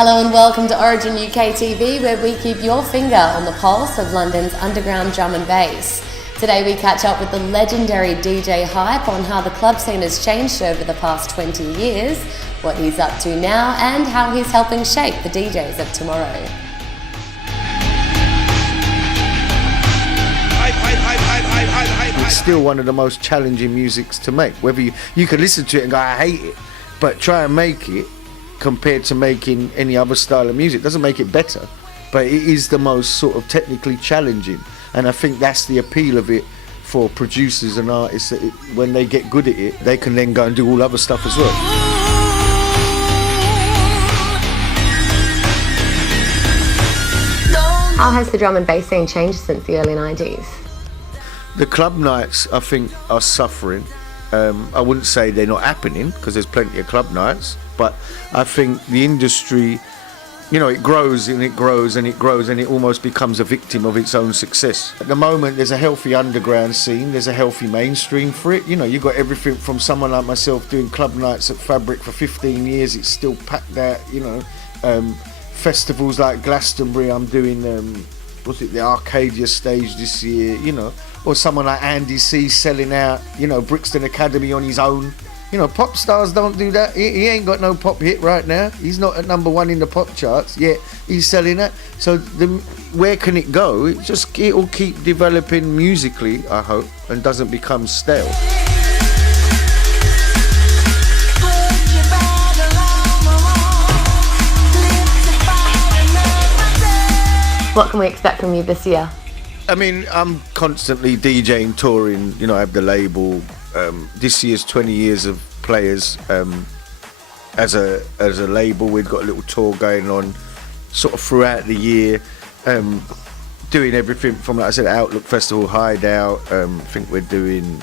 Hello and welcome to Origin UK TV, where we keep your finger on the pulse of London's underground drum and bass. Today we catch up with the legendary DJ Hype on how the club scene has changed over the past 20 years, what he's up to now, and how he's helping shape the DJs of tomorrow. It's still one of the most challenging musics to make. Whether you can listen to it and go, I hate it, but try and make it compared to making any other style of music. It doesn't make it better, but it is the most sort of technically challenging. And I think that's the appeal of it for producers and artists, that when they get good at it, they can then go and do all other stuff as well. How has the drum and bass scene changed since the early 90s? The club nights, I think, are suffering. I wouldn't say they're not happening, because there's plenty of club nights, but I think the industry, it grows and it grows and it grows, and it almost becomes a victim of its own success. At the moment, there's a healthy underground scene, there's a healthy mainstream for it. You've got everything from someone like myself doing club nights at Fabric for 15 years, it's still packed out, festivals like Glastonbury, I'm doing, the Arcadia stage this year, or someone like Andy C selling out, Brixton Academy on his own. Pop stars don't do that. He ain't got no pop hit right now. He's not at number one in the pop charts, yet he's selling that. So where can it go? It'll keep developing musically, I hope, and doesn't become stale. What can we expect from you this year? I'm constantly DJing, touring, I have the label. This year's 20 years of Players. As a label, we've got a little tour going on sort of throughout the year, doing everything from, like I said, Outlook Festival, Hideout. I think we're doing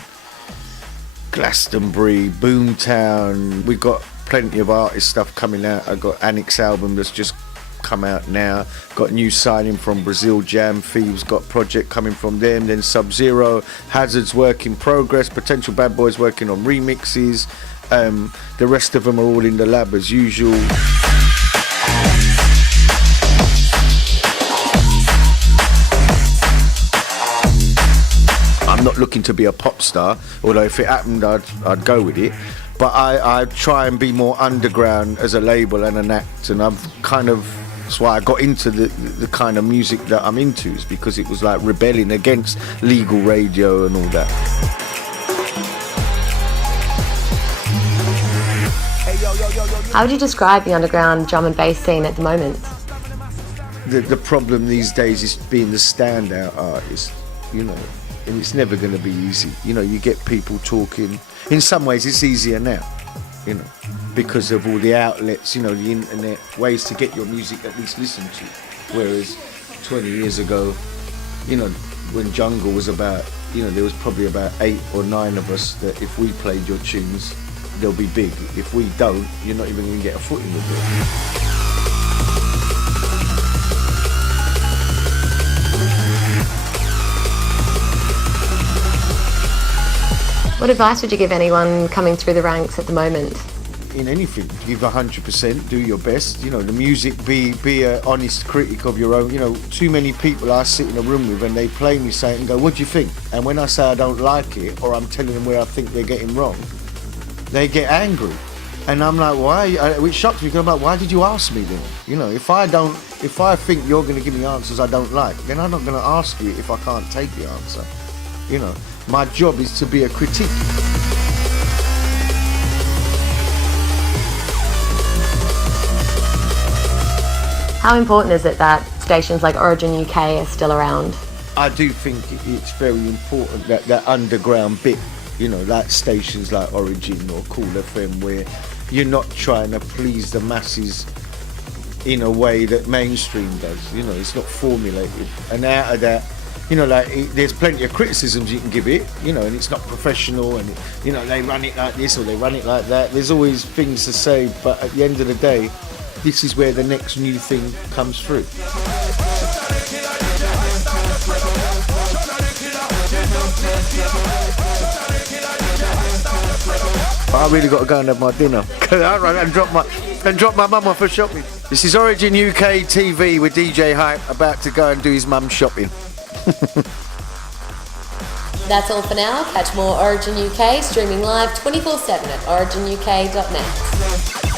Glastonbury, Boomtown. We've got plenty of artist stuff coming out. I've got Annick's album that's just come out now, got a new signing from Brazil, Jam Thieves, got project coming from them, then Sub-Zero, Hazard's work in progress, Potential Bad Boys working on remixes, the rest of them are all in the lab as usual. I'm not looking to be a pop star, although if it happened I'd go with it, but I try and be more underground as a label and an act, and that's why I got into the kind of music that I'm into, is because it was like rebelling against legal radio and all that. How would you describe the underground drum and bass scene at the moment? The problem these days is being the standout artist, and it's never going to be easy. You get people talking. In some ways it's easier now, because of all the outlets, the internet, ways to get your music at least listened to. Whereas 20 years ago, when Jungle was about, there was probably about 8 or 9 of us that if we played your tunes, they'll be big. If we don't, you're not even going to get a foot in the door. What advice would you give anyone coming through the ranks at the moment? In anything, give 100%, do your best. The music, be an honest critic of your own. Too many people I sit in a room with and they play me something and go, what do you think? And when I say I don't like it, or I'm telling them where I think they're getting wrong, they get angry. And I'm like, why? Which shocks me, because I'm like, why did you ask me then? If I think you're going to give me answers I don't like, then I'm not going to ask you if I can't take the answer. My job is to be a critique. How important is it that stations like Origin UK are still around? I do think it's very important that underground bit, like stations like Origin or Cool FM, where you're not trying to please the masses in a way that mainstream does. It's not formulated. And out of that, there's plenty of criticisms you can give it, and it's not professional, and, they run it like this or they run it like that. There's always things to say, but at the end of the day, this is where the next new thing comes through. I really got to go and have my dinner. I dropped my and drop my mum off for shopping. This is Origin UK TV with DJ Hype, about to go and do his mum's shopping. That's all for now. Catch more Origin UK streaming live 24/7 at originuk.net.